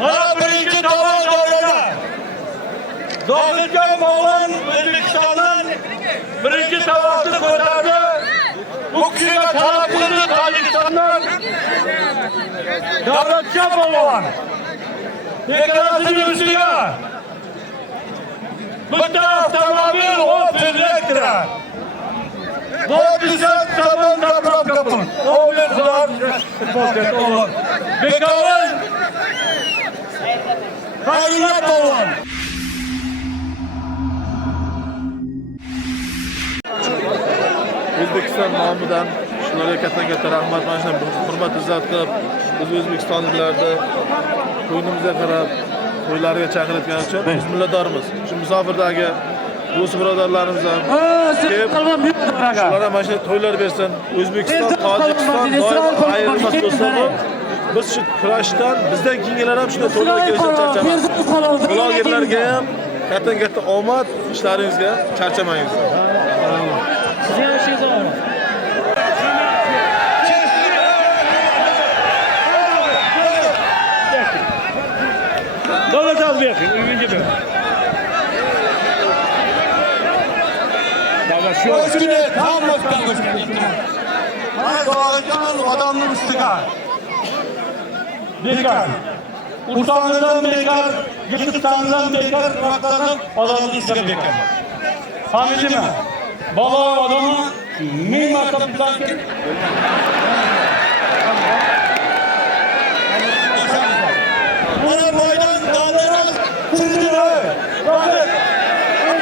Mana birinchi tomon doirada. Zohidjon Polvon O'zbekistondan birinchi tomonni ko'tardi. Bu kishiga talab qildi Tojikistondan. Davlatjon Polvon deklaratsiya ustiga bitta avtomobil Opel Vectra. Bu bizden tamam kapın. Opel Zor. Bekoval. Hayırlı Polvon. O'zbekiston nomidan shularga katta rahmat. Mana shunday hurmat izzat qilib, biz o'zbekistonliklarni to'yimizga qarab, to'ylarga chaqirayotgani uchun biz minnatdormiz. Shu musofirdagi do'st birodarlarimiz ham shularga mana shunday to'ylar bersin. O'zbekiston, Tojikiston doim ayrilmas do'stlar. Biz shu kurashdan bizdan keyingilar ham shunday to'ylarga kelishib charchamaymiz. Blogerlarga ham katta omad, ishlaringizga charchamangiz. Davlat al bir. Ürünce bir. Davlat şu. Özgüne tam özgüne. Doğrucan adamın üstüne. Bekar. Utanılan bekar, Gürcistan'dan bekar, Irak'tan adamın üstüne bekar. Hamidi mi? Baba adamı mimar kapıdan ki. Bana boydan dağlara kırdılar. Böyle.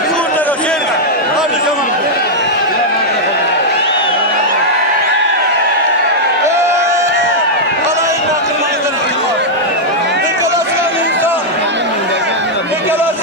Şurada şehirde. Hadi zaman. Alayım bakın. Ne kadar insan. Ne kadar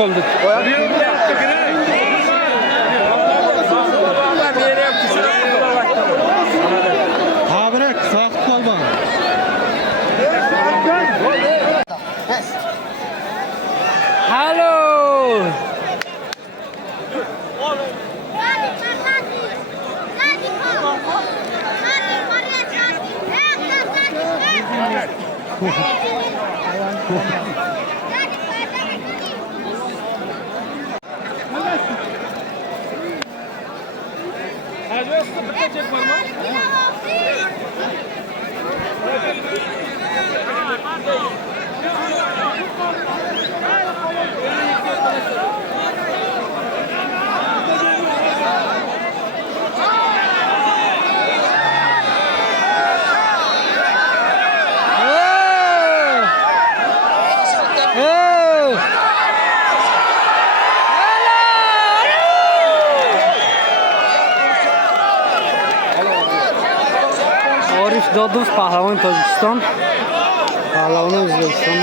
kıldık. Haberek saat kalma. Halo. Arif Dodov, Pahlavon Tojikiston, Pahlavon O'zbekiston.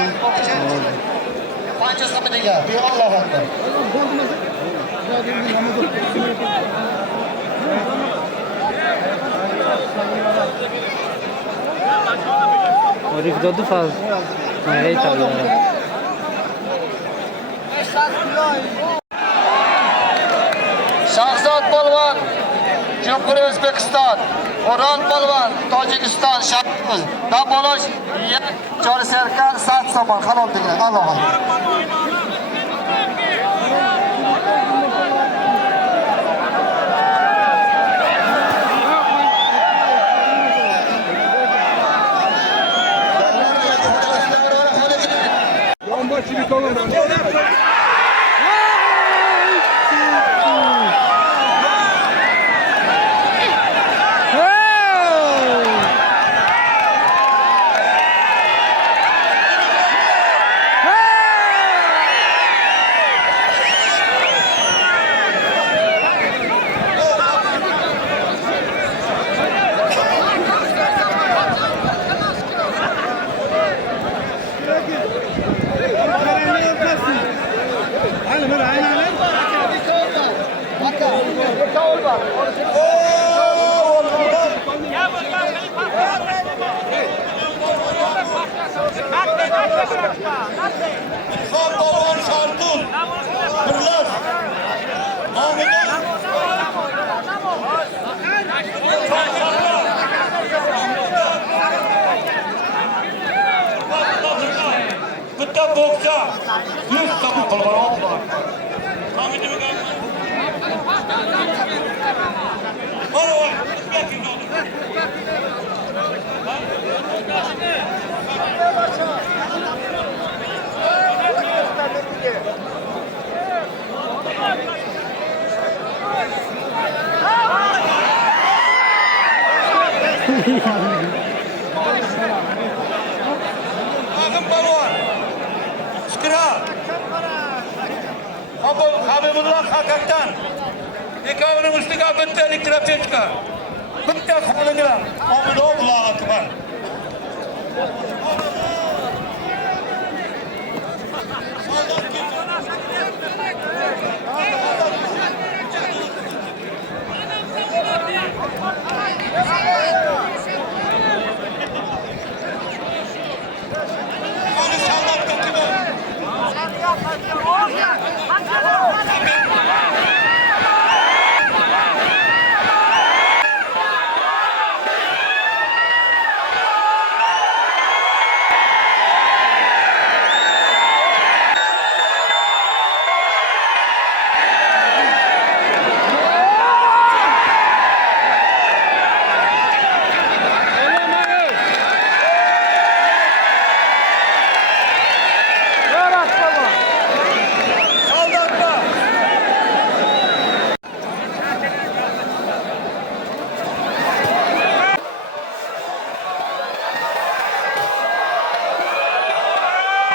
Qancha samadaga? Allohu akbar. Arif Dodov az. Hayır tabii. Shahzod Polvon, Cumhuriyet O'zbekiston, O'ron Polvon, Tojikiston, Shahzod, Dabolosh, Jori Serkan, Sat Somon, halol degan. Allohu akbar. İlham Balvan Şarkul. Birleş. Nomidan. Bitta boksça 100 qabul qilgan. Nomidan bo'lgan. Mana voy, Uzbekiston oldu. Azim Balvan. Shukra. Habibulloh Hakakdan. Ikkovining ustiga bitta elektrofechka. Bitta holigram. Omilov viloyati bor. Mana soldatga kimdir? Soldatlar.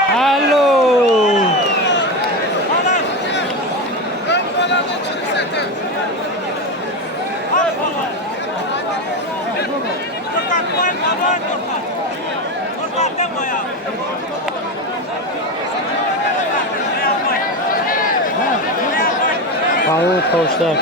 Hallo. Pavu toshlar.